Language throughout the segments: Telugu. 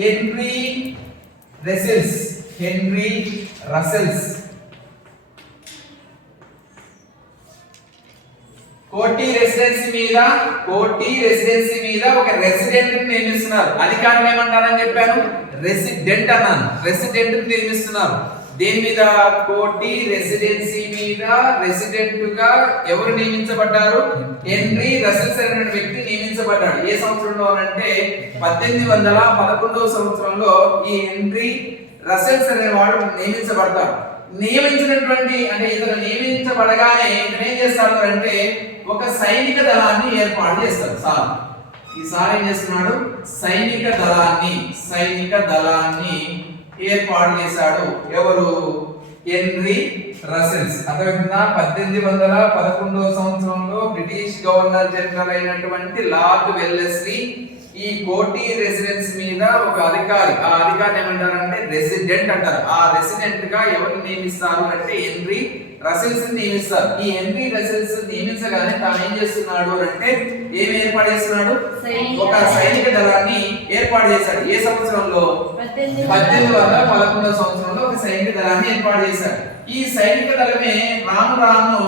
హెన్రీ రసెల్స్ కోటి రెసిడెన్సీ మీద ఒక రెసిడెంట్ ని నియమిస్తున్నారు. అధికారం ఏమంటారని చెప్పాను, రెసిడెంట్ అన్నాను. రెసిడెంట్ ని నియమిస్తున్నారు. దేని మీద? కోటి రెసిడెన్సీ మీద రెసిడెంట్ గా ఎవరు నియమించబడ్డారు? హెన్రీ రసెల్స్ అనే వ్యక్తి నియమించబడ్డాడు. ఏ సంవత్సరంలో అంటే 1811వ సంవత్సరంలో ఈ హెన్రీ రసెల్స్ అనేవాడు నియమించబడతాడు. నియమించినటువంటి అంటే ఇతను నియమించబడగానే ఇతను ఏం చేస్తాడు అంటే ఒక సైనిక దళాన్ని ఏర్పాటు చేస్తాడు. ఈసారి ఏం చేస్తున్నాడు? సైనిక దళాన్ని ఏర్పాటు చేశాడు. ఎవరు? Henry Russell's. అదేవిధంగా 1811వ సంవత్సరంలో బ్రిటిష్ గవర్నర్ జనరల్ అయినటువంటి లార్డ్ వెల్లెస్లీ ఈ కోటి రెసిడెన్స్ మీద ఒక అధికారి, ఆ అధికారిని ఏమంటారంటే రెసిడెంట్ అంటారు. ఆ రెసిడెంట్ గా ఎవరు నియమిస్తారు అంటే హెన్రీ రసెల్స్ నియమిస్తారు. ఈ హెన్రీ రసెల్స్ నియమించగానే తాను ఏం చేస్తున్నాడు అంటే ఏమి ఏర్పాటు చేస్తున్నాడు? ఒక సైనిక దళాన్ని ఏర్పాటు చేశాడు. ఏ సంవత్సరంలో? 1811వ సంవత్సరంలో ఒక సైనిక దళాన్ని ఏర్పాటు చేశాడు. ఈ సైనిక దళమే రాను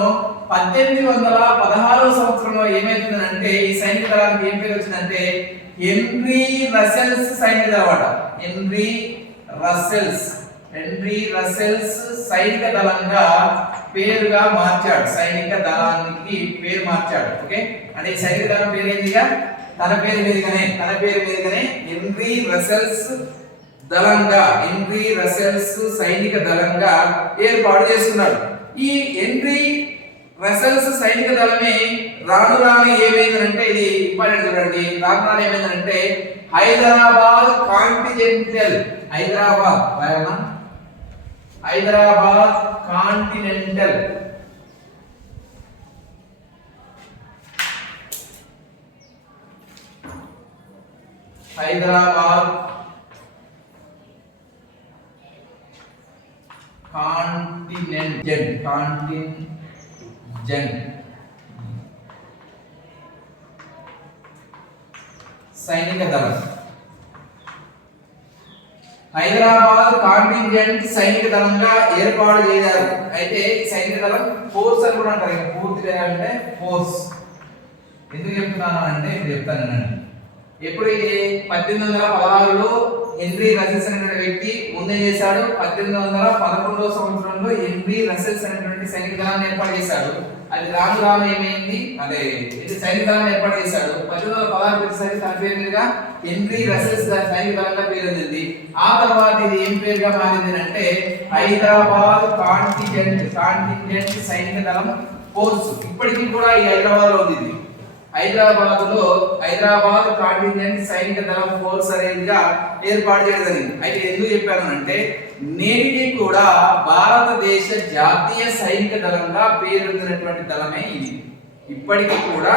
1816వ సంవత్సరంలో ఏమైతుందంటే ఈ సైనిక దళానికి ఏం పేరు వచ్చిందంటే హెన్రీ రసెల్స్ సైనిక దళం. హెన్రీ రసెల్స్ సైనిక దళంగా పేరుగా మార్చాడు. సైనిక దళానికి పేరు మార్చాడు. ఓకే, అంటే ఈ సైనిక దళం పేరు ఏంటిగా? తన పేరు మీదుగానే హెన్రీ రసెల్స్ సైనిక దళంగా ఏర్పాటు చేసుకున్నాడు. ఈ హెన్రీ రసెల్స్ సైనిక దళమే రాను ఏమైందంటే, ఇది ఇంపార్టెంట్ చూడండి, రాను ఏమైందంటే హైదరాబాద్ కాంటినెంటల్ సైనిక దళం. హైదరాబాద్ కాంటింజెంట్ సైనిక దళంగా ఏర్పాటు చేశారు. అయితే సైనిక దళం ఫోర్స్ అని కూడా అంటారు. పూర్తిగా అంటే ఫోర్స్. ఎందుకు చెప్తున్నాను అంటే ఇప్పుడు చెప్తాను. ఎప్పుడు ఇది 1816లో హెన్రీ రసెల్స్ అనేటువంటి వ్యక్తి ముందే చేశాడు. 1811వ సంవత్సరంలో హెన్రీ రసెల్స్ అనేటువంటి సైనిక దళాన్ని ఏర్పాటు చేశాడు. అది రాను ఏమైంది అంటే ఇది సైనిక దళాన్ని ఏర్పాటు చేశాడు. 1816 వచ్చేసరికి తన పేరు మీదుగా హెన్రీ రసెల్స్ సైనిక దళంగా పేరు పొందింది. ఆ తర్వాత ఇది ఏం పేరుగా మారింది అంటే హైదరాబాద్ కాంటింజెంట్ సైనిక దళం ఫోర్స్. ఇప్పటికీ కూడా ఈ హైదరాబాద్ లో ఉంది. హైదరాబాద్ కాంటింజెంట్ సైనిక దళం ఫోర్స్ అనేదిగా ఏర్పాటు చేయడం జరిగింది. అయితే ఎందుకు చెప్పాను అంటే నేటికి కూడా భారతదేశ జాతీయ సైనిక దళంగా పేరొందినటువంటి దళమే ఇది. ఇప్పటికీ కూడా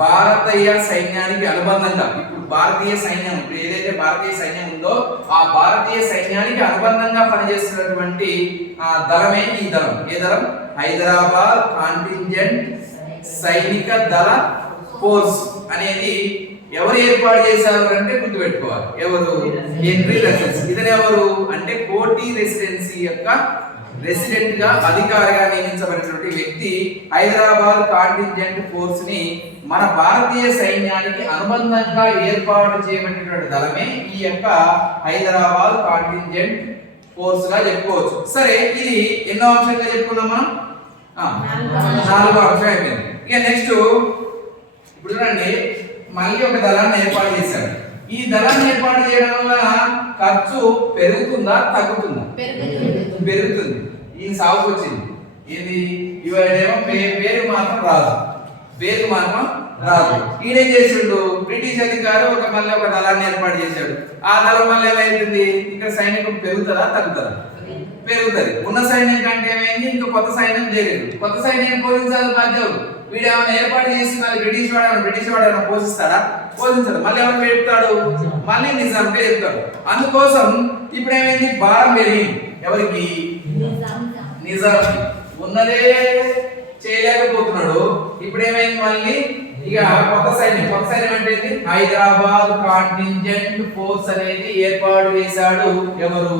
భారతీయ సైన్యానికి అనుబంధంగా ఇప్పుడు భారతీయ సైన్యం ఇప్పుడు ఏదైతే భారతీయ సైన్యం ఉందో ఆ భారతీయ సైన్యానికి అనుబంధంగా పనిచేస్తున్నటువంటి దళమే ఈ దళం. ఏ దళం? హైదరాబాద్ కాంటింజెంట్ సైనిక దళ ఫోర్స్ అనేది ఎవరు ఏర్పాటు చేశారు అంటే గుర్తుపెట్టుకోవాలి. ఎవరు? Henry Russell's. ఇతను ఎవరు అంటే కోటి రెసిడెన్సీ యొక్క రెసిడెంట్ గా అధికారిగా నియమించబడినటువంటి వ్యక్తి. హైదరాబాద్ కాంటింజెంట్ ఫోర్స్ ని మన భారతీయ సైన్యానికి అనుబంధంగా ఏర్పాటు చేయబడినటువంటి దళమే ఈ యొక్క హైదరాబాద్ కాంటింజెంట్ ఫోర్స్ గా చెప్పుకోవచ్చు. సరే, ఇది ఎన్నో అంశంగా చెప్పుకున్నాం మనం? 4వ అంశం అయిపోయింది. ఇక నెక్స్ట్ ఇప్పుడు చూడండి, మళ్ళీ ఒక దళాన్ని ఏర్పాటు చేశారు. ఈ దళాన్ని ఏర్పాటు చేయడం వల్ల ఖర్చు పెరుగుతుందా తగ్గుతుందా? పెరుగుతుంది. ఈ సాగుకు వచ్చింది ఇది ఇవాళేమో పేరు మాత్రం రాదు. ఈయనేం చేసిండు? బ్రిటిష్ అధికారి మళ్ళీ ఒక దళాన్ని ఏర్పాటు చేశాడు. ఆ దళం వల్ల ఏమైతుంది? ఇక్కడ సైనికం పెరుగుతుందా తగ్గుతుందా? పెరుగుతుంది. ఉన్న సైన్యం కంటే ఏమైంది? ఇంకా కొత్త సైన్యం చేరేది. కొత్త సైన్యాన్ని పోషించాలి బాధ్యత. వీడు ఏమైనా ఏర్పాటు చేసి మళ్ళీ బ్రిటిష్ వాడు ఏమైనా పోషిస్తాడా? పోషించడు. మళ్ళీ ఎవరు చెప్తాడు? మళ్ళీ నిజాంకే చెప్తాడు. అందుకోసం ఇప్పుడు ఏమైంది? భారం పెరిగింది. ఎవరికి? నిజాం. ఉన్నదే చేయలేకపోతున్నాడు. ఇప్పుడు ఏమైంది? మళ్ళీ ఇక ఇక కొత్త సైన్యం అంటే ఏంటి? హైదరాబాద్ కాంటింజెంట్ ఫోర్స్ అనేది ఏర్పాటు చేశాడు ఎవరు?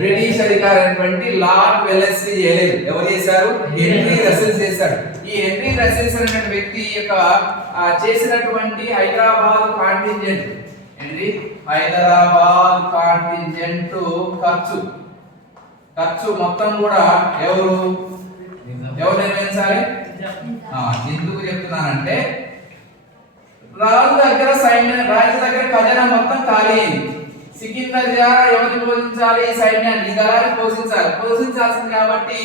బ్రిటిష్ అధికారి అయినటువంటి లార్డ్ వెల్లెస్లీ చేయలేదు. ఎవరు చేశారు? హెన్రీ రసెల్స్ చేశాడు. ఈ హెన్రీ రసెల్స్ అనే వ్యక్తి యొక్క చేసినటువంటి హైదరాబాద్ కాంటింజెంట్ హైదరాబాద్ కాంటింజెంట్ ఖర్చు మొత్తం కూడా ఎవరు నిర్ణయించాలి? ఎందుకు చెప్తున్నానంటే రాజు దగ్గర ఖజానా మొత్తం ఖాళీ అయింది. సికిందర్ ఎవరిని పోషించాలి? ఈ సైన్యాన్ని, ఈ దళాన్ని పోషించాల్సింది కాబట్టి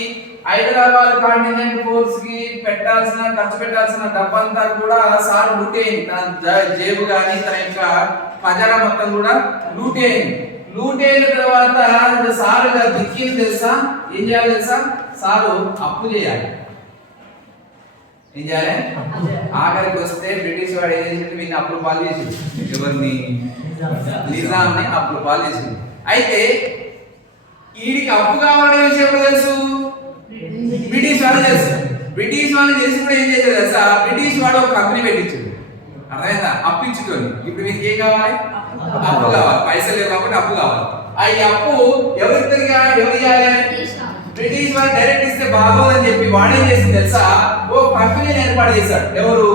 హైదరాబాద్ కాంటినెంట్ ఫోర్స్ కి ఖర్చు పెట్టాల్సిన డబ్బంతా కూడా సార్ లూట్ అయింది. తన జేబు కానీ తన యొక్క ఖజానా మొత్తం కూడా లూట్ అయింది. లూట్ అయిన తర్వాత సారు దిక్కింది తెలుసా? ఏం చేయాలి తెలుసా? సారు అప్పు చేయాలి. ఏం చేయాలి? ఆఖరికి వస్తే బ్రిటిష్ వాడు ఏం చేసింది? వీళ్ళని అప్పులు పాలు చేసింది. ఎవరిని? నిజాంని అప్పులు పాలు చేసింది. అయితే వీడికి అప్పు కావాలనే విషయం తెలుసు, బ్రిటిష్ వాడు తెలుసు. బ్రిటిష్ వాడిని తెలిసి కూడా ఏం చేశారు తెలుసా? బ్రిటిష్ వాడు ఒక కంపెనీ పెట్టించాడు. అర్థమైందా? అప్పు ఇచ్చుకొని. ఇప్పుడు మీకు ఏం కావాలి? అప్పు కావాలి. పైసలు లేవు కాబట్టి అప్పు కావాలి. ఈ అప్పు ఎవరు ఇవ్వాలి? బ్రిటిష్ వాడు డైరెక్ట్ ఇస్తే బాగోదని చెప్పి వాడేం చేసింది తెలుసా? ఓ కంపెనీని ఏర్పాటు చేశాడు. ఎవరు?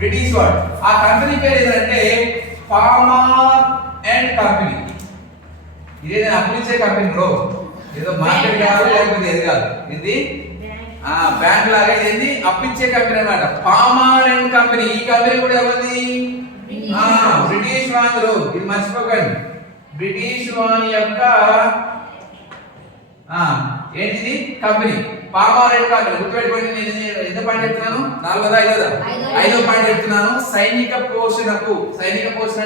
బ్రిటిష్ వాడు. ఆ కంపెనీ పేరు ఏంటంటే పామర్ అండ్ కంపెనీ. ఇదే నేను అప్పిచ్చే కంపెనీ బ్రో, ఏదో మార్కెట్ కాదు లేకపోతే ఏది కాదు. ఇది బ్యాంక్ లాగా ఏంది అప్పిచ్చే కంపెనీ అన్నమాట. Palmer and company. ఈ కంపెనీ కూడా ఎవరిది? బ్రిటిష్ వాడు. ఇది మర్చిపోకండి. బ్రిటిష్ వాని యొక్క ఏంటిది? కంపెనీ. Palmer and company. గుర్తుపెట్టుకోండి. నేను ఎంత పాయింట్ చెప్తున్నాను? 4వ 5వ పాయింట్ చెప్తున్నాను. సైనిక పోషణ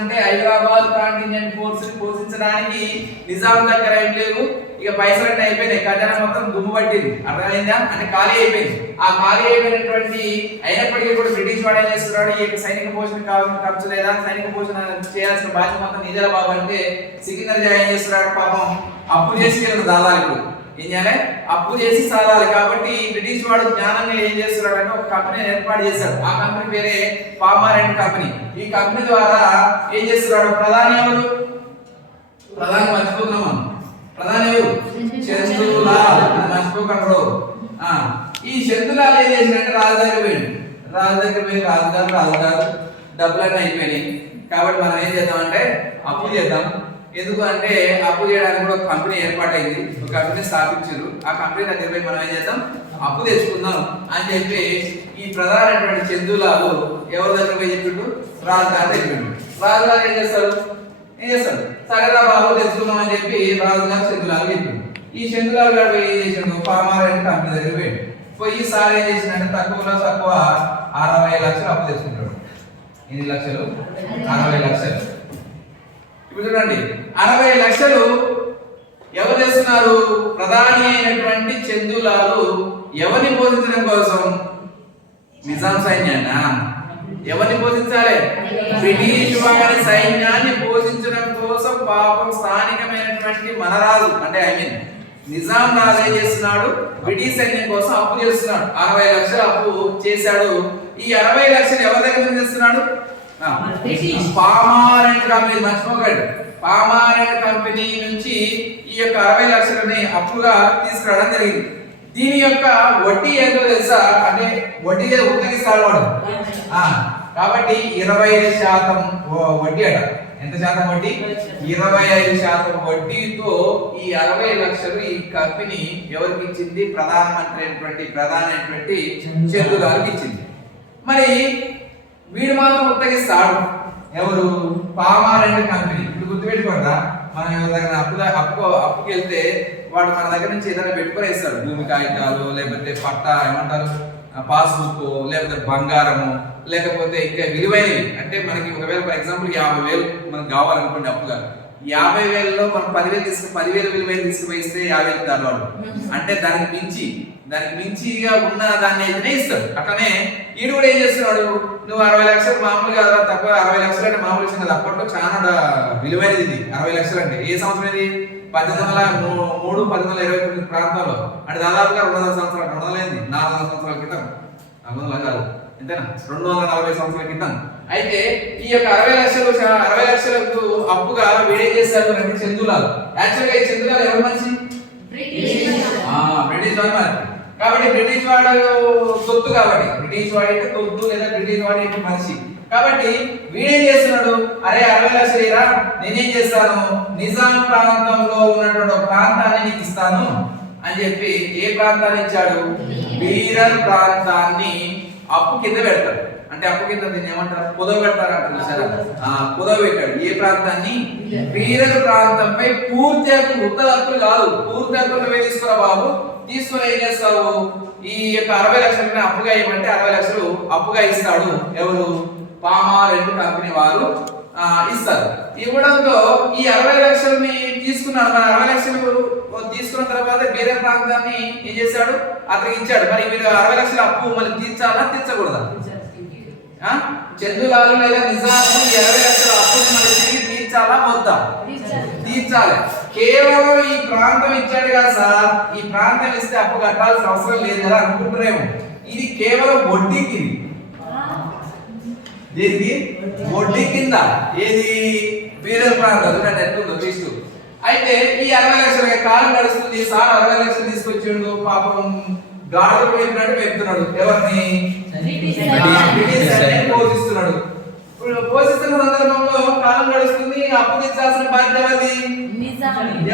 అంటే హైదరాబాద్ కాంటింజెంట్ ఫోర్స్ ని పోషించడానికి నిజాం దగ్గర ఏం లేవు. ఇక పైసలన్నీ అయిపోయినాయి. ఖజానా మొత్తం దుమ్ము పట్టింది. అర్థమైందా? అంటే ఖాళీ అయిపోయింది. ఆ ఖాళీ అయిపోయినటువంటి అయినప్పటికీ కూడా బ్రిటిష్ వాడు ఏం చేస్తున్నాడు? ఈ సైనిక పోషణ కావాల్సిన ఖర్చు లేదా సైనిక పోషణ చేయాల్సిన బాధ్యత మొత్తం నిజాల బాబు అంటే సికిందర్ ఏం చేస్తున్నాడు? పాపం అప్పు చేసి దాదాలు. ఇప్పుడు ఏం చేయాలి? అప్పు చేసి సాధాలి. కాబట్టి బ్రిటిష్ వాడు జ్ఞానంగా ఏం చేస్తున్నాడు అంటే ఒక కంపెనీ ఏర్పాటు చేశాడు. ఆ కంపెనీ పేరే పామర్ అండ్ కంపెనీ. ఈ కంపెనీ ద్వారా ఏం చేస్తున్నాడు? ప్రధాని ఎవరు? ప్రధాని మర్చిపోతున్నాం. ప్రధాని ఎవరు? చందులాల్. మర్చిపోకండి. ఈ చందులాల్ ఏం చేసినట్టే రాజు దగ్గర పోయి రాజుగారు డబ్బులన్నీ అయిపోయినాయి కాబట్టి మనం ఏం చేద్దామంటే అప్పు చేద్దాం. ఎందుకు అంటే అప్పు చేయడానికి కూడా ఒక కంపెనీ ఏర్పాటైంది. ఒక కంపెనీ స్థాపించారు. ఆ కంపెనీ దగ్గర పోయి మనం ఏం చేద్దాం? అప్పు తెచ్చుకుందాం అని చెప్పి ఈ ప్రధానమైనటువంటి చందులాలు ఎవరి దగ్గర పోయి చెప్పిండు? రాజుగారు చెప్పిండు. రాజుగారు ఏం చేస్తారు? సరేరా బాబు తెచ్చుకుందాం అని చెప్పి రాజుగారు చందులాలు చెప్పిండు. ఈ చందులాలు గారు ఏం చేసిండు? పామర్ అండ్ కంపెనీ దగ్గర పోయి ఈసారి ఏం చేసిందంటే తక్కువ 60 లక్షలు అప్పు తెచ్చుకుంటాడు. ఎన్ని లక్షలు? 60 లక్షలు. ఇప్పుడు చూడండి, 60 లక్షలు ఎవరు చేస్తున్నారు? ప్రధాని అయినటువంటి చందులాలు ఎవరిని పోషించడం కోసం? నిజాం సైన్యాన్ని. ఎవరిని పోషించాలి? బ్రిటిష్ వారి సైన్యాన్ని పోషించడం కోసం పాపం స్థానికమైనటువంటి మన రాజు అంటే నిజాం రాజు ఏం చేస్తున్నాడు? బ్రిటిష్ సైన్యం కోసం అప్పు చేస్తున్నాడు. 60 లక్షలు అప్పు చేశాడు. ఈ 60 లక్షలు ఎవరి దగ్గర నుంచి చేస్తున్నాడు? Palmer and company. మర్చిపోకండి. పామర్ అండ్ కంపెనీ నుంచి ఈ యొక్క 60 లక్షలని అప్పుగా తీసుకురావడం జరిగింది. దీని యొక్క వడ్డీ ఏంటో తెలుసా? అంటే వడ్డీ ఉత్తగిస్తాడు వాడు. కాబట్టి 25% వడ్డీ అట. ఎంత శాతం వడ్డీ? 25% వడ్డీతో ఈ 60 లక్షలు ఈ కంపెనీ ఎవరికి ఇచ్చింది? ప్రధానమైనటువంటి చందులాలకు ఇచ్చింది. మరి వీడు మాత్రం ఉత్తగిస్తాడు. ఎవరు? Palmer and company. ఇప్పుడు గుర్తుపెట్టుకోండి, మనం ఎవరి దగ్గర అప్పుకి వెళ్తే వాడు మన దగ్గర నుంచి ఏదైనా పెట్టుకొని ఇస్తాడు. భూమి కాగితాలు, లేకపోతే పట్టా, ఏమంటారు, పాస్బుక్, లేకపోతే బంగారము, లేకపోతే ఇంకా విలువైనవి. అంటే మనకి ఒకవేళ ఫర్ ఎగ్జాంపుల్ 50,000 మనకు కావాలనుకోండి అప్పుగా, 50,000లో మనం 10,000 విలువైన తీసుకుపోయి ఇస్తే 50,000 ఇస్తారు వాడు. అంటే దానికి మించిగా ఉన్న దాన్ని అయితేనే ఇస్తాడు. అట్లనే ఈడు కూడా ఏం చేస్తున్నాడు? నువ్వు 60 లక్షలు మామూలుగా తక్కువ. 60 లక్షలు అంటే మామూలు విషయం కదా. అప్పట్లో చాలా విలువైనది ఇది. 60 లక్షలు అంటే ఏ సంవత్సరం ఇది? 1803, 1829 ప్రాంతంలో. అంటే దాదాపుగా 200 సంవత్సరాలు. 200 400 సంవత్సరాల క్రితం. 400 కాదు, ఎంతనా 240 సంవత్సరాల క్రితం. అయితే ఈ యొక్క 60 లక్షలకు అప్పుగా వీడేం చేశాడు అంటే చందులాల్. యాక్చువల్గా ఈ చందులాల్ ఎవరు మనిషి? బ్రిటిష్ వాడు మరి. కాబట్టి బ్రిటిష్ వాడు సొత్తు, కాబట్టి బ్రిటిష్ వాడి అంటే సొత్తు లేదా బ్రిటిష్ వాడి అంటే మనిషి. కాబట్టి వీడేం చేస్తున్నాడు, అరే 60 లక్షలు ఇరా, నేనేం చేస్తాను నిజాం ప్రాంతంలో ఉన్నటువంటి ఒక ప్రాంతాన్ని నీకు ఇస్తాను అని చెప్పి ఏ ప్రాంతాన్ని ఇచ్చాడు? బీరర్ ప్రాంతాన్ని అప్పు కింద పెడతాడు. అంటే అప్పు కింద దీన్ని ఏమంటారు? కుదవ పెడతారు అంటారు సరే. కుదవ పెట్టాడు. ఏ ప్రాంతాన్ని? బీరర్ ప్రాంతంపై పూర్తి హక్కులు, ఉత్తర హక్కులు కాదు, పూర్తి హక్కులు నువ్వే తీసుకురా బాబు. తీసుకుని ఏం చేస్తావు, ఈ యొక్క 60 లక్షలని అప్పుగా ఇవ్వమంటే 60 లక్షలు అప్పుగా ఇస్తాడు. ఎవరు? పామా రెండు కంపెనీ వారు ఇస్తారు. ఇవ్వడంతో ఈ 60 లక్షలని తీసుకున్నాడు. మరి 60 లక్షలు తీసుకున్న తర్వాత వేరే ప్రాంతాన్ని ఏం చేశాడు? అతనికి ఇచ్చాడు. మరి మీరు 60 లక్షల అప్పు మళ్ళీ తీర్చాలా తీర్చకూడదా? చందులాలు లేదా నిజాము ఈ 60 లక్షల అప్పుని మళ్ళీ తిరిగి తీర్చాలా వద్దా? తీర్చాలి. కేవలం ఈ ప్రాంతం ఇచ్చాడు కదా సార్, ఈ ప్రాంతం ఇస్తే అప్పు కట్టాల్సిన అవసరం లేదు కదా అనుకుంటారేమో. ఇది కేవలం వడ్డీకి. దీనికి వడ్డీ కింద ఏది బీరర్ ప్రాంతం ఎట్లుందో తీసు. అయితే ఈ 60 లక్షల కాలం గడుస్తుంది. సార్ 60 లక్షలు తీసుకొచ్చిండు, పాపం గాడులు చెప్పినట్టు పెడుతున్నాడు. ఎవరిని? పోషిస్తున్నాడు. పోషిస్తున్న సందర్భంలో కాలం గడుస్తుంది, అప్పు తీర్చాల్సిన బాధ్యత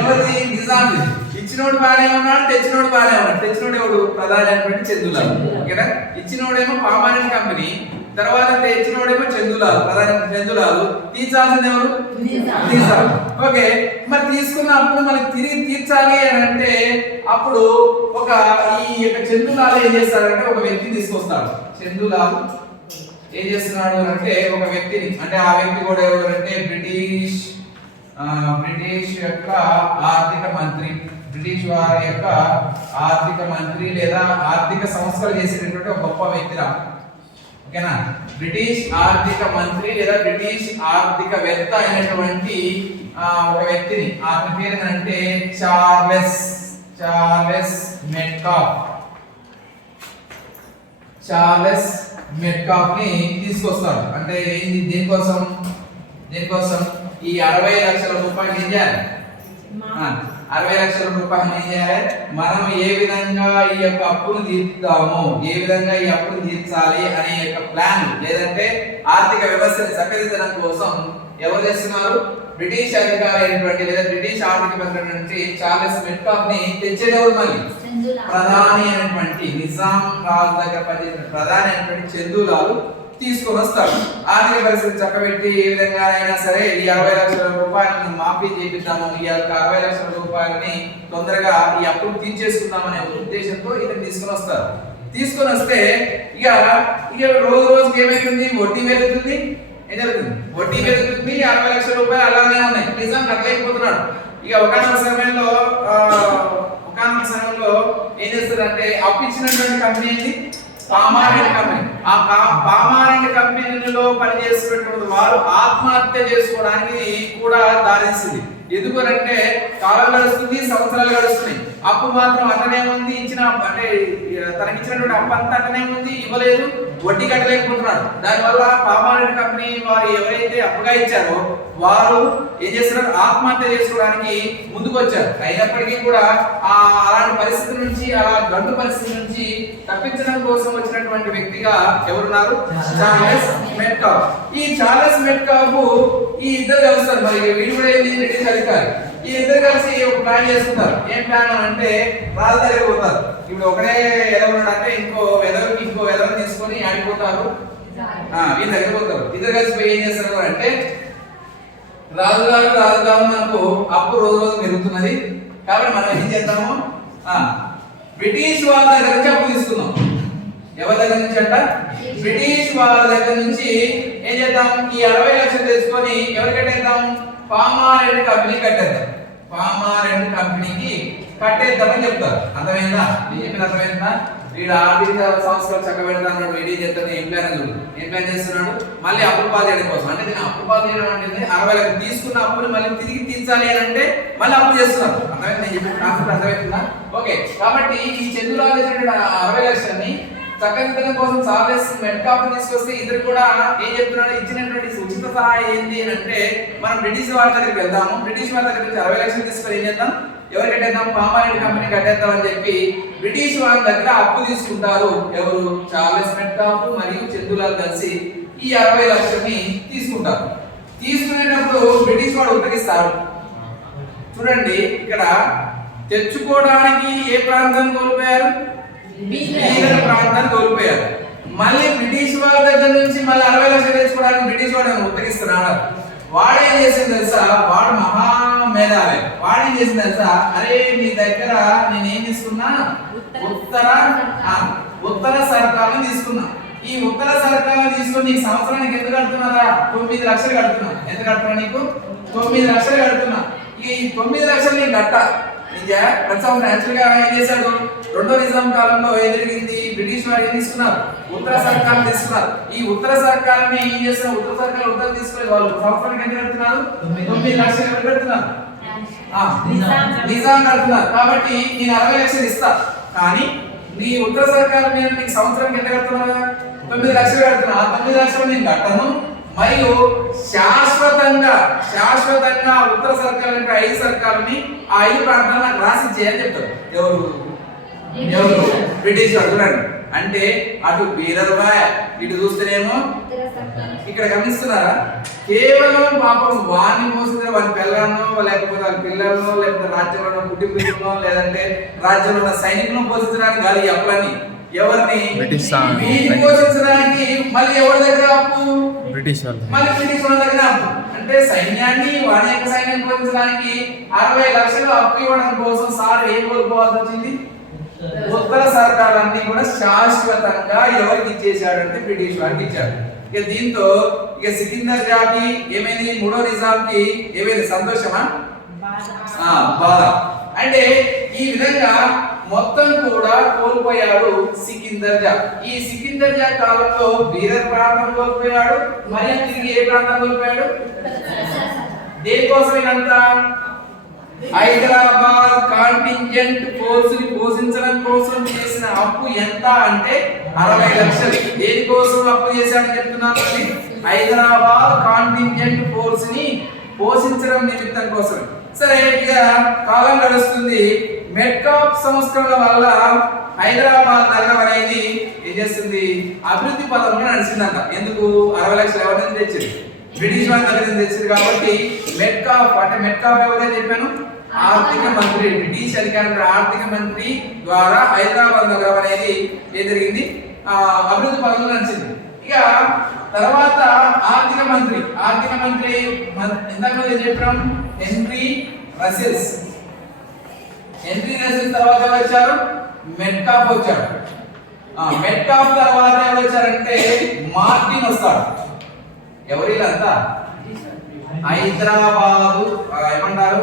ఎవరిది? నిజాంది. ఇచ్చినోడు బానే ఉన్నాడు, తెచ్చినోడు బానే ఉన్నాడు. తెచ్చినోడు ఎవడు? ప్రధానమైనటువంటి చందులాల్. ఓకేనా? ఇచ్చినోడేమో పామారెడ్డి కంపెనీ, తర్వాత తెచ్చినోడేమో చందులాల్, ప్రధాన చందులాలు. తీర్చాల్సింది ఎవరు? నిజాం. ఓకే, మరి తీసుకున్న అప్పుడు మనకి తిరిగి తీర్చాలి అని అంటే అప్పుడు ఒక ఈ యొక్క చందులాల్ ఏం చేస్తాడంటే ఒక వ్యక్తిని తీసుకొస్తాడు. చందులాల్ ఏం చేస్తున్నాడు అంటే ఒక వ్యక్తిని, అంటే ఆ వ్యక్తి కూడా ఎవరు అంటే బ్రిటిష్ యొక్క ఆర్థిక మంత్రి, బ్రిటిష్ వారి యొక్క ఆర్థిక మంత్రి లేదా ఆర్థిక సంస్కరణ చేసినటువంటి ఒక గొప్ప వ్యక్తిరా. ఓకేనా? బ్రిటిష్ ఆర్థిక మంత్రి లేదా బ్రిటిష్ ఆర్థికవేత్త అయినటువంటి ఒక వ్యక్తిని, అతని పేరు ఏంటంటే చార్లెస్ మెట్కాఫ్ ని తీసుకొస్తాడు. అంటే ఏంది? దేనికోసం ఈ 60 లక్షల రూపాయలు ఏం చేయాలి? 60 లక్షల రూపాయలు ఏం చేయాలి? మనం ఏ విధంగా ఈ యొక్క అప్పును తీర్చుతాము, ఏ విధంగా ఈ అప్పును తీర్చాలి అనే యొక్క ప్లాన్ లేదంటే ఆర్థిక వ్యవస్థను చక్కదిద్దడం కోసం ఎవరు చేస్తున్నారు? బ్రిటిష్ అధికారి అయినటువంటి లేదా బ్రిటిష్ ఆర్థిక మంత్రి చార్లెస్ మెట్కాఫ్ ని తెచ్చేటప్పుడు మళ్ళీ ప్రధాని అయినటువంటి నిజాం రాజు దగ్గర పనిచేసిన ప్రధాని అయినటువంటి చందులాలు తీసుకొని వస్తారు. ఆర్థిక పరిస్థితి చక్కబెట్టి ఏ విధంగా అయినా సరే ఈ 60 లక్షల రూపాయలను మాఫీ చేపిద్దాము, ఈ యొక్క 60 లక్షల రూపాయలని తొందరగా ఈ అప్పులు తీర్చేసుకుందామనే ఉద్దేశంతో ఇతను తీసుకొని వస్తారు. తీసుకొని వస్తే ఇక రోజుకి ఏమైతుంది? వడ్డీ పెరుగుతుంది. ఏం జరుగుతుంది? వడ్డీ పెరుగుతుంది. 60 లక్షల రూపాయలు అలానే ఉన్నాయి. నిజాం కట్టలేకపోతున్నాడు. ఇక ఒకనొక సమయంలో ఏం చేస్తారంటే అప్పు ఇచ్చినటువంటి కంపెనీ ఏంటి? పామారెడ్డి కంపెనీ. ఆ పామారెడ్డి కంపెనీలో పనిచేస్తున్నటువంటి వారు ఆత్మహత్య చేసుకోవడానికి కూడా దారిస్తుంది. ఎందుకనంటే కాలం గడుస్తుంది, సంవత్సరాలు గడుస్తున్నాయి, అప్పు మాత్రం అతనే ఉంది, ఇచ్చిన అంటే తనకి ఇచ్చినటువంటి అప్పు అంతా అతనే ఉంది, ఇవ్వలేదు, వడ్డీ కట్టలేకపోతున్నాడు. దానివల్ల పామారెడ్డి కంపెనీ వారు ఎవరైతే అప్పుగా ఇచ్చారో వారు ఏం చేస్తున్నారు? ఆత్మహత్య చేసుకోవడానికి ముందుకు వచ్చారు. అయినప్పటికీ కూడా అలాంటి పరిస్థితి నుంచి, ఆ గండు పరిస్థితి నుంచి తప్పించడం కోసం వచ్చినటువంటి వ్యక్తిగా ఎవరున్నారు? Charles Metcalfe. ఈ చార్లెస్ మెట్కాఫ్ ఈ ఇద్దరు కలుస్తారు. మరి వీడు కూడా ఏంటి? బ్రిటిష్ అధికారి. ఈ ఇద్దరు కలిసి ఒక ప్లాన్ చేసుకుంటారు. ఏం ప్లాన్ అంటే రాజు దగ్గర పోతారు. ఇప్పుడు ఒకడే ఎదవన్నాడు అంటే ఇంకో ఎదవని తీసుకొని ఆడిపోతారు, వీళ్ళ దగ్గర పోతారు. ఇద్దరు కలిసి పోయి ఏం చేస్తారు అంటే రాజుగారు మనకు అప్పు రోజు పెరుగుతున్నది, కాబట్టి మనం ఏం చేద్దాము? బ్రిటిష్ వాళ్ళ దగ్గర నుంచి అప్పు తీసుకుందాం. ఎవరి దగ్గర నుంచి అంట? బ్రిటిష్ వాళ్ళ దగ్గర నుంచి ఏం చేద్దాం? ఈ 60 లక్షలు తెచ్చుకొని ఎవరు కట్టేద్దాం? పామారెడ్డి కంపెనీ కట్టేద్దాం. పామారెడ్డి కంపెనీకి కట్టేద్దామని చెప్తారు. అర్థమైందా? నేను చెప్పిన అర్థమైందా? వీడు ఆర్థిక సంస్థలు చక్కబెడతాడు. వీడు ఏం చెప్తాడు? ఏం ప్లాన్ చేస్తున్నాడు? మళ్ళీ అప్పులు పాలు చేయడం కోసం. అంటే నేను అప్పులు పాలు చేయడం అంటే 60 లక్షలు తీసుకున్న అప్పుని మళ్ళీ తిరిగి తీర్చాలి అని అంటే మళ్ళీ అప్పు చేస్తున్నారు. అర్థమైంది? నేను చెప్పిన కాన్సెప్ట్ అర్థమవుతుందా? ఓకే, కాబట్టి ఈ చందులాల్ 60 లక్షలని చక్కదిద్దడం కోసం చార్లెస్ మెట్కాఫ్ తీసుకొస్తే ఇద్దరు కూడా ఏం చెప్తున్నాడు, ఇచ్చినటువంటి ఉచిత సహాయం ఏంటి అని అంటే మనం బ్రిటిష్ వాళ్ళ దగ్గరికి వెళ్దాము, బ్రిటిష్ వాళ్ళ దగ్గర నుంచి 60 లక్షలు తీసుకొని ఏం చేద్దాం, ఎవరు కట్టేద్దాం, పామాయిల్ కంపెనీ కట్టేద్దాం అని చెప్పి బ్రిటిష్ వాళ్ళ దగ్గర అప్పు తీసుకుంటారు. ఎవరు, చార్లెస్ మెట్కాఫ్ మరియు చందులాల్ కలిసి ఈ 60 లక్షల్ని తీసుకుంటారు. తీసుకునేటప్పుడు బ్రిటిష్ వాడు ఉత్తగిస్తారు. చూడండి ఇక్కడ తెచ్చుకోవడానికి ఏ ప్రాంతం కోల్పోయారు, బీదర్ ప్రాంతాన్ని కోల్పోయారు. మళ్ళీ బ్రిటిష్ వాళ్ళ దగ్గర నుంచి మళ్ళీ 60 లక్షలు తెచ్చుకోవడానికి బ్రిటిష్ వాడు ఉత్తగిస్తున్నాడు. వాడు ఏం చేసింది తెలుసా, వాడు మహా మేధావి. వాడు ఏం చేసింది తెలుసా, అరే మీ దగ్గర నేనేం తీసుకున్నా, ఉత్తర సర్కార్ని తీసుకున్నా. ఈ ఉత్తర సర్కార్ని తీసుకొని నీకు సంవత్సరానికి ఎంత కడుతున్నారా, 9 లక్షలు కడుతున్నా. ఎంత కడుతున్నా నీకు, 9 లక్షలు కడుతున్నా. ఈ 9 లక్షలు నీకు కట్ట ప్రతి సంవత్సరం యాక్చువల్గా ఏం చేశాడు, రెండో నిజాం కాలంలో ఏం జరిగింది, బ్రిటిష్ వారు ఏం తీసుకున్నారు, ఉత్తర సర్కార్ తీసుకున్నారు. ఈ ఉత్తర సర్కార్ని ఏం చేస్తున్నారు, ఉత్తర సర్కార్ ఉత్తర తీసుకునే వాళ్ళు సంవత్సరానికి ఎంత కడుతున్నారు, 9 లక్షలు ఎవరు కడుతున్నారు, నిజాం కడుతున్నారు. కాబట్టి నేను 60 లక్షలు ఇస్తా, కానీ నీ ఉత్తర సర్కార్ మీద నీకు సంవత్సరానికి ఎంత కడుతున్నా, 9 లక్షలు కడుతున్నా. ఆ 9 లక్షలు నేను కట్టను, మరియు శాశ్వతంగా ఉత్తర సర్కార్ అంటే 5 సర్కార్ని ఆ 5 ప్రాంతాలు నాకు రాసి చేయని చెప్తారు. ఎవరు బ్రిటిష్ వాడు. చూడండి అంటే అటు బీదర్బాయ్, ఇటు చూస్తేనేమో ఇక్కడ గమనిస్తున్నారా, కేవలం పాపం వాడిని మోసింది వాని పిల్లలను, లేకపోతే వాళ్ళ పిల్లలను, లేకపోతే రాజ్యంలో ఉన్న కుటుంబీకులను, లేదంటే రాజ్యంలో ఉన్న సైనికులను పోషించడానికి గాలి అప్పులన్నీ ఎవరిని, వీటిని పోషించడానికి మళ్ళీ ఎవరి దగ్గర అప్పు, బ్రిటిష్ వాళ్ళ దగ్గర అప్పు. అంటే సైన్యాన్ని, వాడి యొక్క సైన్యాన్ని పోషించడానికి 60 లక్షలు అప్పు ఇవ్వడం కోసం సార్ ఏం కోల్పోవాల్సి వచ్చింది, ఉత్తర సర్కారాన్ని కూడా శాశ్వతంగా ఎవరికి ఇచ్చేసాడంటే బ్రిటిష్ వారికి ఇచ్చాడు. ఇక దీంతో ఇక సికిందర్ జాకి ఏమైంది, మూడో నిజాంకి ఏమైంది, సంతోషమా, బాధ. అంటే ఈ విధంగా మొత్తం కూడా కోల్పోయాడు సికిందర్ జా. ఈ సికిందర్ జా కాలంలో బీదర్ ప్రాంతం కోల్పోయాడు, మరియు తిరిగి ఏ ప్రాంతం కోల్పోయాడు, దేనికోసం ఇదంతా, హైదరాబాద్ కాంటింజెంట్ ఫోర్స్ ని పోషించడం కోసం చేసిన అప్పు ఎంత అంటే 60 లక్షలు. దేనికోసం అప్పు చేశాడని చెప్తున్నాను, హైదరాబాద్ కాంటింజెంట్ ఫోర్స్ ని పోషించడం నిమిత్తం కోసం. సరే ఇక కాలం గడుస్తుంది. మెట్కాఫ్ సంస్కరణ వల్ల హైదరాబాద్ నగరం అనేది ఏం చేస్తుంది, అభివృద్ధి పదంలో నడిచిందంట. ఎందుకు, 60 లక్షలు ఎవరి నుంచి తెచ్చారు, బ్రిటిష్ వాళ్ళ దగ్గర నుంచి తెచ్చారు. కాబట్టి మెట్కాఫ్ అంటే మెట్కాఫ్ ఎవరైతే చెప్పాను, ఆర్థిక మంత్రి, బ్రిటిష్ అధికారుల ఆర్థిక మంత్రి ద్వారా హైదరాబాద్ నగరం అనేది ఏం జరిగింది, అభివృద్ధి పదంలో నడిచింది. ఇక తర్వాత ఆర్థిక మంత్రి ఇంతకు ఏం చెప్పాం, హెన్రీ రసెల్స్ తర్వాత ఎవరు వచ్చారు, మెట్కాఫ్ వచ్చాడు. మెట్కాఫ్ తర్వాత ఎవరు వచ్చారంటే మార్టిన్ వస్తాడు. ఎవరిలంతా హైదరాబాదు ఏమంటారు,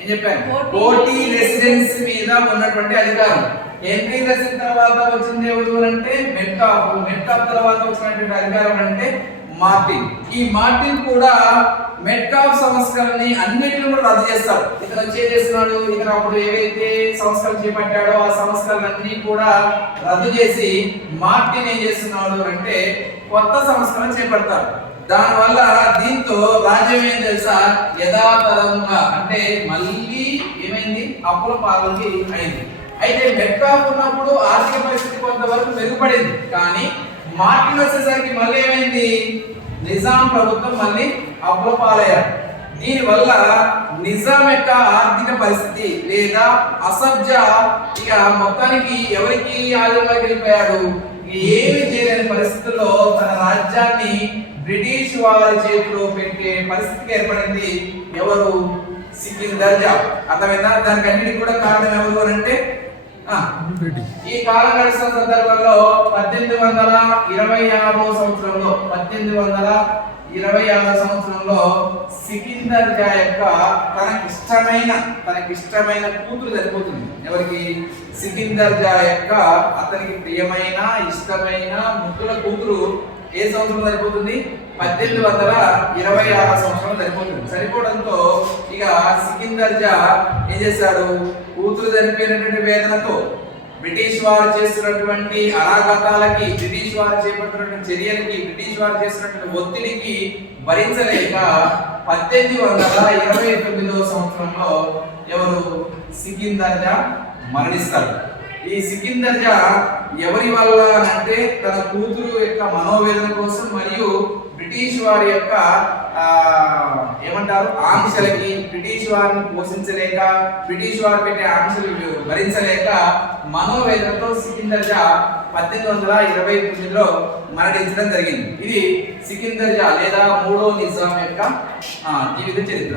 ఏం చెప్పాను, కోటి రెసిడెన్స్ మీద ఉన్నటువంటి అధికారం. హెన్రీ రసెల్ తర్వాత వచ్చింది ఎవరు అంటే మెట్కాఫ్ తర్వాత వచ్చినటువంటి అధికారం అంటే మార్టిన్. ఈ మార్టిన్ కూడా మెట్కాఫ్ సంస్కరణని అన్నిటిని కూడా రద్దు చేస్తాడు. ఇతను వచ్చి ఏం చేస్తున్నాడు, ఇతను అప్పుడు ఏవైతే సంస్కరణ చేపట్టాడో ఆ సంస్కరణలన్నీ కూడా రద్దు చేసి మార్టిన్ ఏం చేస్తున్నాడు అంటే కొత్త సంస్కరణ చేపడతాడు. దానివల్ల దీంతో రాజ్యం ఏం తెలుసా, యథాతథంగా అంటే మళ్ళీ ఏమైంది, అప్పుల పాలనకి అయింది. అయితే మెట్కాఫ్ ఉన్నప్పుడు ఆర్థిక పరిస్థితి కొంతవరకు మెరుగుపడింది, కానీ మార్టిన్ వచ్చేసరికి మళ్ళీ ఏమైంది, నిజాం ప్రభుత్వం మళ్ళీ అప్పుల పాలయ్యారు. దీనివల్ల నిజాం యొక్క ఆర్థిక పరిస్థితి లేదా అసబ్జా ఇక మొత్తానికి ఎవరికి ఆధీనంలోకి వెళ్ళిపోయాడు, ఏమి చేయలేని పరిస్థితుల్లో తన రాజ్యాన్ని బ్రిటిష్ వారి చేతిలో పెట్టే పరిస్థితికి ఏర్పడింది. ఎవరు, సికిందర్ జా. అర్థమైందా, దానికి అన్నిటికీ కూడా కారణం ఎవరు అంటే ఈ కాలం గడిచిన సందర్భంలో 1826 సంవత్సరంలో సికిందర్ జా యొక్క తనకిష్టమైన కూతురు చనిపోతుంది. ఎవరికి, సికిందర్ జా యొక్క అతనికి ప్రియమైన ఇష్టమైన ముద్దుల కూతురు ఏ సంవత్సరం సరిపోతుంది, 1826 సంవత్సరం సరిపోతుంది. సరిపోవడంతో ఇక సికిందర్ జా ఏం చేశాడు, కూతురు చనిపోయినటువంటి వేదనతో బ్రిటిష్ వారు చేస్తున్నటువంటి అరాగతాలకి, బ్రిటిష్ వారు చేపడుతున్నటువంటి చర్యలకి, బ్రిటిష్ వారు చేస్తున్నటువంటి ఒత్తిడికి భరించలేక 1829వ సంవత్సరంలో ఎవరు సికిందర్ జా మరణిస్తారు. ఈ సికిందర్ జా ఎవరి వల్ల అంటే తన కూతురు యొక్క మనోవేదన కోసం మరియు బ్రిటిష్ వారి యొక్క ఏమంటారు ఆంక్షలకి, బ్రిటిష్ వారిని పోషించలేక, బ్రిటిష్ వారు పెట్టే ఆంక్షలు భరించలేక మనోవేదనతో సికిందర్ జా 1829లో మరణించడం జరిగింది. ఇది సికిందర్ జా లేదా మూడో నిజాం యొక్క జీవిత చరిత్ర.